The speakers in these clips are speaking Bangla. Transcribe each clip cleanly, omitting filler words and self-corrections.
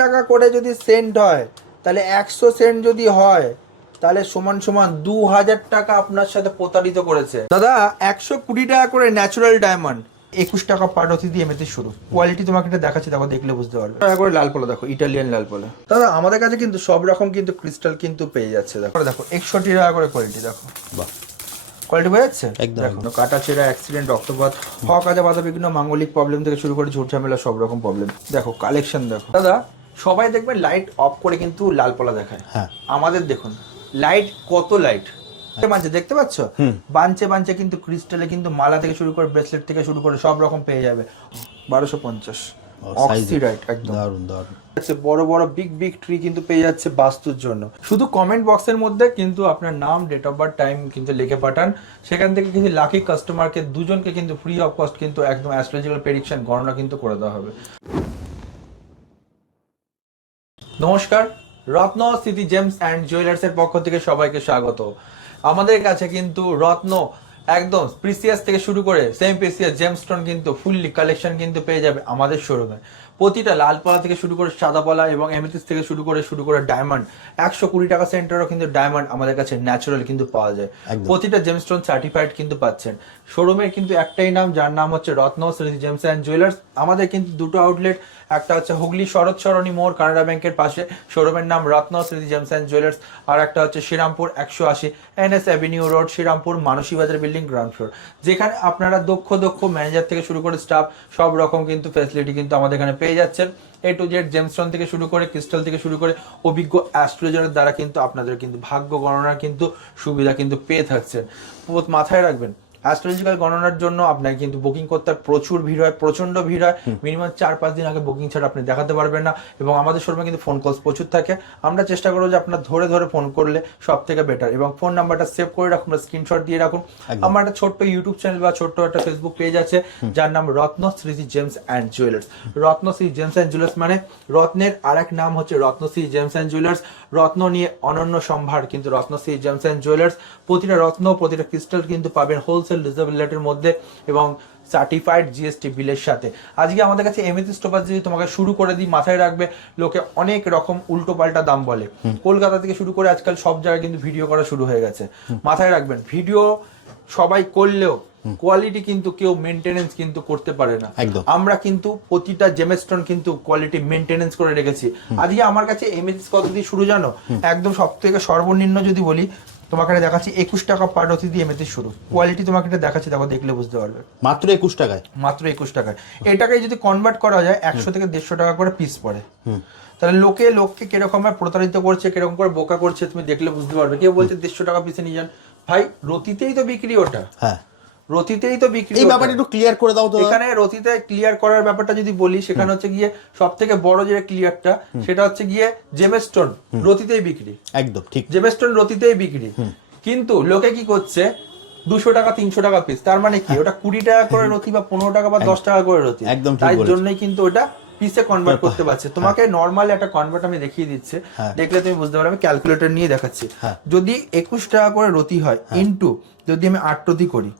টাকা করে যদি সেন্ট হয়, তাহলে 100 সেন্ট যদি হয়, তাহলে সমান সমান 2000 টাকা আপনার সাথে প্রতারিত করেছে। দাদা 120 টাকা করে ন্যাচারাল ডায়মন্ড, 21 টাকা পাটতি দিয়ে এমনিতে শুরু। কোয়ালিটি তোমাকে এটা দেখাচ্ছি, দেখো, দেখলে বুঝতে পারবে। টাকা করে লাল পলা, দেখো, ইটালিয়ান লাল পলা। দাদা আমাদের কাছে কিন্তু সব রকম কিন্তু ক্রিস্টাল কিন্তু পেয়ে যাচ্ছে। দেখো দেখো 61 টাকা করে কোয়ালিটি, দেখো, বাহ, কোয়ালিটি বোঝা যাচ্ছে? একদম। দেখো, কাটা ছেঁড়া, অ্যাক্সিডেন্ট, রক্তপাত, হওয়া কাজে বাধা বিঘ্ন, মাঙ্গলিক প্রবলেম থেকে শুরু করে ঝুট ঝামেলা সব রকম প্রবলেম। দেখো কালেকশন দেখো। দাদা সবাই দেখবেন লাইট অফ করে কিন্তু লাল পলা দেখায়। হ্যাঁ, আমাদের দেখুন লাইট, কত লাইট বাঞ্চে, দেখতে পাচ্ছ? বাঞ্চে বাঞ্চে কিন্তু ক্রিস্টালে কিন্তু মালা থেকে শুরু করে ব্রেসলেট থেকে শুরু করে সব রকম পেয়ে যাবে। 1250 অক্সিডাইট, একদম দারুণ দারুণ। বড় বড় বিগ বিগ ট্রি কিন্তু পেয়ে যাচ্ছে বাস্তুর জন্য। শুধু কমেন্ট বক্সের মধ্যে কিন্তু আপনার নাম, ডেট অফ বার্থ, টাইম কিন্তু লিখে পাঠান। সেখান থেকে কিন্তু লাকি কাস্টমারকে দুজনকে কিন্তু ফ্রি অফ কস্ট কিন্তু একদম অ্যাস্ট্রোলজিক্যাল প্রেডিকশন গণনা কিন্তু করে দেওয়া হবে। নমস্কার, রত্ন সিটি জেমস অ্যান্ড জুয়েলার্স এর পক্ষ থেকে সবাইকে স্বাগত। আমাদের কাছে কিন্তু রত্ন একদম প্রিসিয়াস থেকে শুরু করে সেম প্রিসিয়াস জেমস্টোন কিন্তু ফুললি কালেকশন কিন্তু পেয়ে যাবে আমাদের শোরুমে। প্রতিটা লাল পলা থেকে শুরু করে সাদা পলা এবং এমেথিস্ট থেকে শুরু করে ডায়মন্ড, 120 টাকা সেন্টারও কিন্তু ডায়মন্ড আমাদের কাছে ন্যাচারাল কিন্তু পাওয়া যায়। প্রতিটা জেমস্টোন সার্টিফাইড কিন্তু পাচ্ছেন। শোরুমের কিন্তু একটাই নাম, যার নাম হচ্ছে রত্ন সিটি জেমস অ্যান্ড জুয়েলার্স। আমাদের কিন্তু দুটো আউটলেট, একটা হচ্ছে হুগলি শরৎ সরণী মোড় কানাডা ব্যাংকের পাশে, শোরুমের নাম Ratna city gems and jewellers. আর একটা হচ্ছে Shrirampur 180 NS avenue road, Shrirampur, Mansi Bazar building, ground floor, যেখানে আপনারা দক্ষ ম্যানেজার থেকে শুরু করে স্টাফ সব রকম কিন্তু ফ্যাসিলিটি কিন্তু আমাদের এখানে পেয়ে যাচ্ছেন। A to Z জেমস্টোন থেকে শুরু করে ক্রিস্টাল থেকে শুরু করে অভিজ্ঞ অ্যাস্ট্রোলজারের দ্বারা কিন্তু আপনাদের কিন্তু ভাগ্য গণনার কিন্তু সুবিধা কিন্তু পেয়ে থাকছেন। মাথায় রাখবেন, অ্যাস্ট্রোলজিক্যাল গণনার জন্য আপনাকে কিন্তু বুকিং করতে প্রচুর ভিড় হয়, প্রচন্ড ভিড় হয়। মিনিমাম 4-5 দিন আগে বুকিং ছাড়া আপনি দেখাতে পারবেন না। এবং আমাদের শোরুমে কিন্তু ফোন কলস প্রচুর থাকে। আমরা চেষ্টা করবো যে আপনার ধরে ধরে ফোন করলে সব থেকে বেটার, এবং ফোন নাম্বারটা সেভ করে রাখুন, স্ক্রিনশট দিয়ে রাখুন। আমার একটা ছোট্ট ইউটিউব চ্যানেল বা ছোট্ট একটা ফেসবুক পেজ আছে, যার নাম Ratna Shriji gems and jewellers. Ratna Shri gems and jewellers মানে রত্নের আর এক নাম হচ্ছে Ratna Shri gems and jewellers. রত্ন নিয়ে অনন্য সম্ভার কিন্তু Ratna Shri gems and jewellers. প্রতিটা রত্ন, প্রতিটা ক্রিস্টাল কিন্তু পাবেন হোলসেল রিজনেবল রেটের মধ্যে এবং সার্টিফাইড GST বিলের সাথে। আজকে আমাদের কাছে এমেথিস্ট টোপাজ যদি তোমাকে শুরু করে দিই, মাথায় রাখবে লোকে অনেক রকম উল্টো পাল্টা দাম বলে। কলকাতা থেকে শুরু করে আজকাল সব জায়গায় কিন্তু ভিডিও করা শুরু হয়ে গেছে। মাথায় রাখবেন, ভিডিও সবাই করলেও কোয়ালিটি কিন্তু কেউ মেনটেনেন্স কিন্তু করতে পারে না। আমরা কিন্তু প্রতিটা জেমস্টোন কিন্তু কোয়ালিটি মেনটেনেন্স করে রেখেছি। আজকে আমার কাছে এমএসএস কত দিয়ে শুরু জানো? একদম সব থেকে সর্বনিম্ন যদি বলি তোমাকে দেখাচ্ছি, 21 টাকা পাটতি দিয়ে এমএসএস শুরু। কোয়ালিটি তোমাকে এটা দেখাচ্ছি, দেখো, দেখলে বুঝতে পারবে। মাত্র 21 টাকায়, মাত্র 21 টাকায়। এটাকে যদি কনভার্ট করা যায় 100 থেকে 150 টাকা করে পিস পড়ে। তাহলে লোককে কিরকম প্রতারিত করছে, কিরকম করে বোকা করছে, তুমি দেখলে বুঝতে পারবে। কেউ বলছে 150 টাকা পিসে নিয়ে যান, ভাই রতিতেই তো বিক্রি ওটা। হ্যাঁ, রতিতেই তো বিক্রি। এই ব্যাপারটা একটু ক্লিয়ার করে দাও তো। এখানে রতিতে ক্লিয়ার করার ব্যাপারটা যদি বলি, সেখানে হচ্ছে গিয়ে সব থেকে বড় যে ক্লিয়ারটা, সেটা হচ্ছে গিয়ে জেমস্টোন রতিতেই বিক্রি। একদম ঠিক, জেমস্টোন রতিতেই বিক্রি। কিন্তু লোকে কি করছে, 200 টাকা 300 টাকা পিস। তার মানে কি, ওটা 20 টাকা করে রতি বা 15 টাকা বা 10 টাকা করে রতি। একদম, তাই জন্যই কিন্তু ওটা পিসে কনভার্ট করতে পারছে। তোমাকে নরমাল একটা কনভার্ট আমি দেখিয়ে দিচ্ছি, দেখলে তুমি বুঝতে পারবে। আমি ক্যালকুলেটর নিয়ে দেখাচ্ছি। যদি 21 টাকা করে রতি হয় ইনটু যদি আমি 8 রতি করি,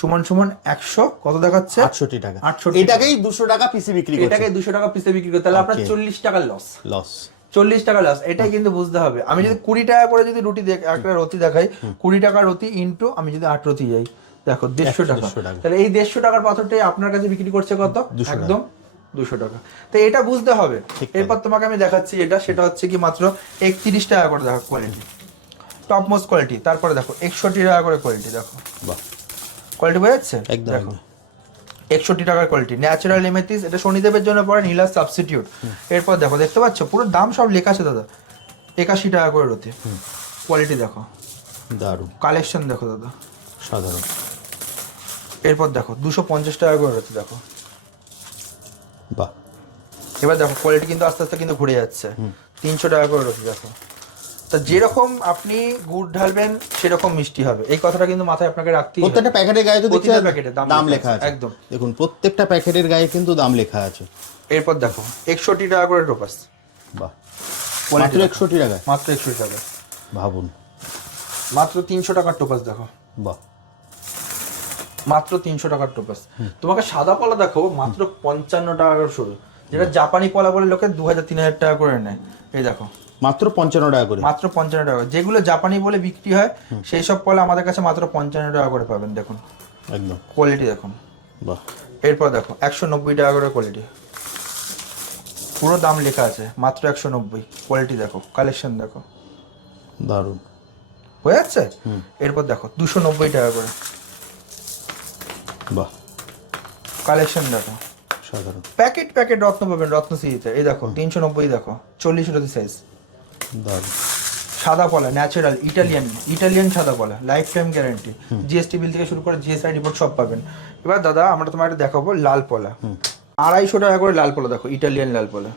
সমান সমান 100 কত দেখাচ্ছে? 68 টাকা। 68, এটাকেই 200 টাকা পিসে বিক্রি করছে। এটাকে 200 টাকা পিসে বিক্রি করতে, তাহলে আপনার 40 টাকা লস। 40 টাকা লস, এটাই কিন্তু বুঝতে হবে। আমি যদি 20 টাকা করে যদি একটা রতি দেখাই, 20 টাকা রতি ইনটু আমি যদি 8 রতি যাই, দেখো 150 টাকা। তাহলে এই 150 টাকার পাথরটাই আপনার কাছে বিক্রি করছে কত? একদম 200 টাকা। তো এটা বুঝতে হবে। এরপর তোমাকে আমি দেখাচ্ছি সেটা হচ্ছে কি মাত্র 31 টাকা করে। দেখো কোয়ালিটি, টপ মোস্ট কোয়ালিটি। তারপরে দেখো 61 টাকা করে কোয়ালিটি, দেখো, বাহ, কোয়ালিটি বোঝা যাচ্ছে? দেখো 61 টাকার কোয়ালিটি, ন্যাচারাল এমেথিস্ট। এটা শনিদেবের জন্য পড়ে, নীলাস সাবস্টিটিউট। এরপর দেখো, দেখতে পাচ্ছ পুরো দাম সব লেখা আছে দাদা। 81 টাকা করে রতি। কোয়ালিটি দেখো, দারুণ। কালেকশন দেখো দাদা, সাধারণ। এরপর দেখো 250 টাকা করে রতি, দেখো, বাহ। এবার দেখো কোয়ালিটি কিন্তু আস্তে আস্তে কিন্তু ঘুরে যাচ্ছে। 300 টাকা করে রতি, দেখো। তা যেরকম আপনি গুড় ঢালবেন সেরকম মিষ্টি হবে, এই কথাটা কিন্তু মাথায় আপনাকে রাখতেই হবে। প্রত্যেকটা প্যাকেটের গায়ে তো দেখছি দাম লেখা আছে। একদম দেখুন, প্রত্যেকটা প্যাকেটের গায়ে কিন্তু দাম লেখা আছে। এরপর দেখো 61 টাকা করে টোপাস, বাহ, মাত্র 61 টাকা। মাত্র 61 টাকা, ভাবুন। মাত্র 300 টাকার টোপাস, দেখো, বাহ, মাত্র 300 টাকার টোপাস। তোমাকে সাদা পলা দেখো মাত্র 55 টাকা করে শুরু। যেটা জাপানি পলা বলে লোকে 2000-3000 টাকা করে নেয়। এই দেখো মাত্র 55 টাকা করে, মাত্র 55 টাকা। যেগুলো জাপানি বলে বিক্রি হয় সেই সব পলা আমাদের কাছে মাত্র 55 টাকা করে পাবেন। দেখুন একদম কোয়ালিটি দেখুন। বাহ, এরপর দেখো 190 টাকা করে কোয়ালিটি, পুরো দাম লেখা আছে, মাত্র 190। কোয়ালিটি দেখো, কালেকশন দেখো, দারুণ, হয়ে যাচ্ছে। এরপর দেখো 290 টাকা করে, বাহ, কালেকশন দেখো, সাধারণ, প্যাকেট প্যাকেট রত্ন পাবেন রত্ন সিরিজে। এই দেখো 390 দেখো, 40 সাইজ, দারুণ, সাদা পলা ন্যাচারাল ইটালিয়ান সাদা পলা, life time guarantee, GST bill থেকে শুরু করে জিএসআই রিপোর্ট সব পাবেন। এবার দাদা আমরা তোমার একটা দেখাবো লাল পলা, 250 টাকা করে লাল পলা দেখো, ইটালিয়ান লাল পলা,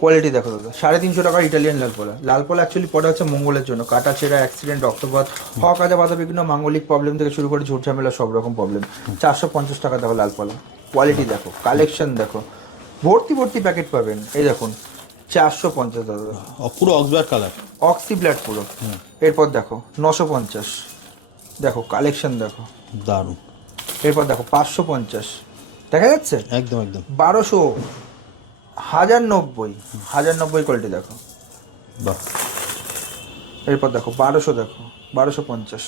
কোয়ালিটি দেখো দাদা, 350 টাকার ইটালিয়ান লাল পলা। লাল পলা অ্যাকচুয়ালি পড়া হচ্ছে মঙ্গলের জন্য, কাটা ছেঁড়া, অ্যাক্সিডেন্ট, রক্তপাত, হওয়া কাজে বাধা বিঘ্ন, মাঙ্গলিক প্রবলেম থেকে শুরু করে ঝুট ঝামেলা সব রকম প্রবলেম। 450 টাকা দেখো লাল পলা। কোয়ালিটি দেখো, কালেকশন দেখো, ভর্তি ভর্তি প্যাকেট পাবেন। এই দেখুন 450 দাদা, পুরো অক্সব্লাড কালার, অক্সি ব্ল্যাড পুরো। এরপর দেখো 950, দেখো কালেকশন দেখো, দারুণ, এরপর দেখো 550, দেখা যাচ্ছে একদম একদম, 1200, 1090 কোয়ালিটি দেখো। বাহ, এরপর দেখো 1200, দেখো 1250,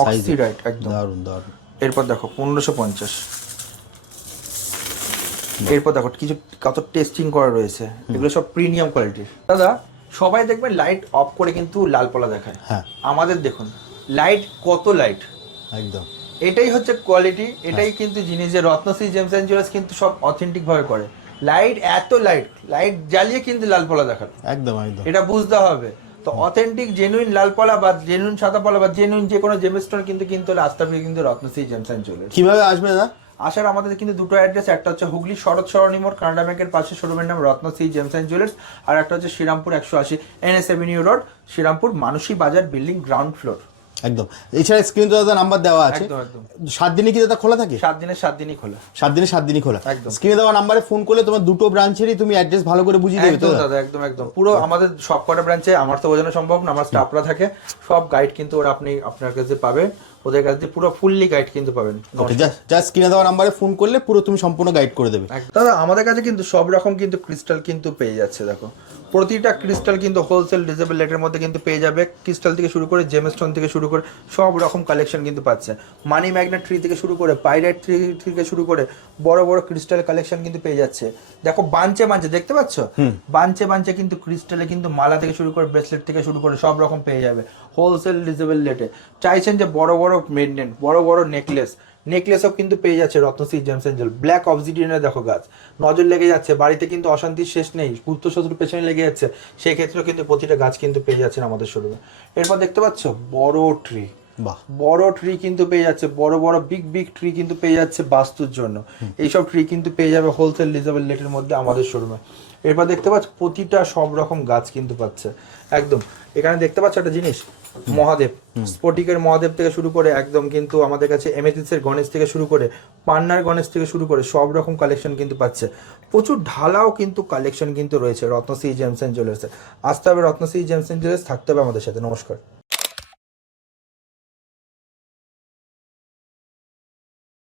অক্সি রাইট একদম দারুণ দারুণ, এরপর দেখো 1550। এরপর দেখো কিছু কত টেস্টিং করা রয়েছে, এগুলো সব প্রিমিয়াম কোয়ালিটির। দাদা সবাই দেখবেন লাইট অফ করে কিন্তু লাল পলা দেখায়, হ্যাঁ আমাদের দেখুন লাইট কত লাইট, একদম, এটাই হচ্ছে কোয়ালিটি, এটাই কিন্তু জিনিস যে রত্নশ্রী জেমস অ্যান্ড জুয়েলার্স কিন্তু সব অথেন্টিক ভাবে করে। লাইট এত লাইট জ্বালিয়ে কিন্তু লাল পলা দেখান, একদম একদম, এটা বুঝতে হবে। তো অথেন্টিক জেনুইন লাল পলা বা জেনুইন সাদা পলা বা জেনুইন যে কোনো জেমস্টোন কিন্তু হলে আসতে হবে কিন্তু রত্নশ্রী জেমস অ্যান্ড জুয়েলার্স। কিভাবে আসবে না? আসার আমাদের কিন্তু দুটো অ্যাড্রেস, একটা হচ্ছে হুগলি শরৎ সরণী মোড় কানাডা ব্যাংকের পাশে, শোরুমের নাম রত্নশ্রী জেমস অ্যান্ড জুয়েলার্স, আর একটা হচ্ছে Shrirampur 180 NS avenue road, Shrirampur Mansi Bazar building ground floor. একদম। এছাড়া স্ক্রিন তো দাদা নাম্বার দেওয়া আছে, একদম একদম 7 দিনে কি দাদা খোলা থাকে? 7 দিনে 7 দিনই খোলা, 7 দিনই খোলা। একদম। স্ক্রিনে দেওয়া নাম্বারে ফোন করলে তোমার দুটো ব্রাঞ্চেরই তুমি অ্যাড্রেস ভালো করে বুঝিয়ে দেবে তো একদম দাদা, একদম একদম পুরো আমাদের সব কটা ব্রাঞ্চে, আমার তো বোঝানো সম্ভব না, আমার স্টাফরা থাকে, সব গাইড কিন্তু ওরা আপনি আপনার কাছে পাবেন, ওদের কাছে পুরো ফুললি গাইড কিন্তু পাবেন। ওকে, জাস্ট স্ক্রিনে দেওয়া নাম্বারে ফোন করলে পুরো তুমি সম্পূর্ণ গাইড করে দেবে। দাদা আমাদের কাছে কিন্তু সব রকম কিন্তু ক্রিস্টাল কিন্তু পেয়ে যাচ্ছে, দেখো প্রতিটা ক্রিস্টাল কিন্তু হোলসেল রিজনেবল রেটের মধ্যে কিন্তু পেয়ে যাবে। ক্রিস্টাল থেকে শুরু করে জেমস্টোন থেকে শুরু করে সব রকম কালেকশন কিন্তু পাচ্ছে। মানি ম্যাগনেট ট্রি থেকে শুরু করে পাইরাইট ট্রি থেকে শুরু করে বড় বড় ক্রিস্টাল কালেকশন কিন্তু পেয়ে যাচ্ছে। দেখো বাঞ্চে বাঞ্চে দেখতে পাচ্ছ, বাঞ্চে বাঞ্চে কিন্তু ক্রিস্টালে কিন্তু মালা থেকে শুরু করে ব্রেসলেট থেকে শুরু করে সব রকম পেয়ে যাবে হোলসেল রিজনেবল রেটে। চাইছেন যে বড় বড় মেডনেট, বড় বড় নেকলেসও কিন্তু পেয়ে যাচ্ছে Ratnashri gems and jewellers. Black অবসিডিয়ানের দেখো গাছ, নজর লেগে যাচ্ছে, বাড়িতে কিন্তু অশান্তির শেষ নেই, পুত্র শত্রুর পেছনে লেগে যাচ্ছে, সেই ক্ষেত্রেও কিন্তু প্রতিটা গাছ কিন্তু পেয়ে যাচ্ছেন আমাদের শোরুমে। এরপর দেখতে পাচ্ছ বড় ট্রি, বাহ, বড় ট্রি কিন্তু পেয়ে যাচ্ছে, বড় বড় বিগ ট্রি কিন্তু পেয়ে যাচ্ছে বাস্তুর জন্য। এইসব ট্রি কিন্তু পেয়ে যাবে হোলসেল রিজনেবল রেটের মধ্যে আমাদের শোরুমে। এরপর দেখতে পাচ্ছ প্রতিটা সব রকম গাছ কিন্তু পাচ্ছে একদম। এখানে দেখতে পাচ্ছ একটা জিনিস, মহাদেব, স্ফটিকের মহাদেব থেকে শুরু করে একদম কিন্তু আমাদের কাছে এমেথিসের গণেশ থেকে শুরু করে পান্নার গণেশ থেকে শুরু করে সব রকম কালেকশন কিন্তু পাচ্ছে। প্রচুর ঢালাও কিন্তু কালেকশন কিন্তু রয়েছে রত্নশ্রী জেমস অ্যান্ড জুয়েলার্সে। আসতে হবে রত্নশ্রী জেমস অ্যান্ড জুয়েলার্স, থাকতে হবে আমাদের সাথে। নমস্কার।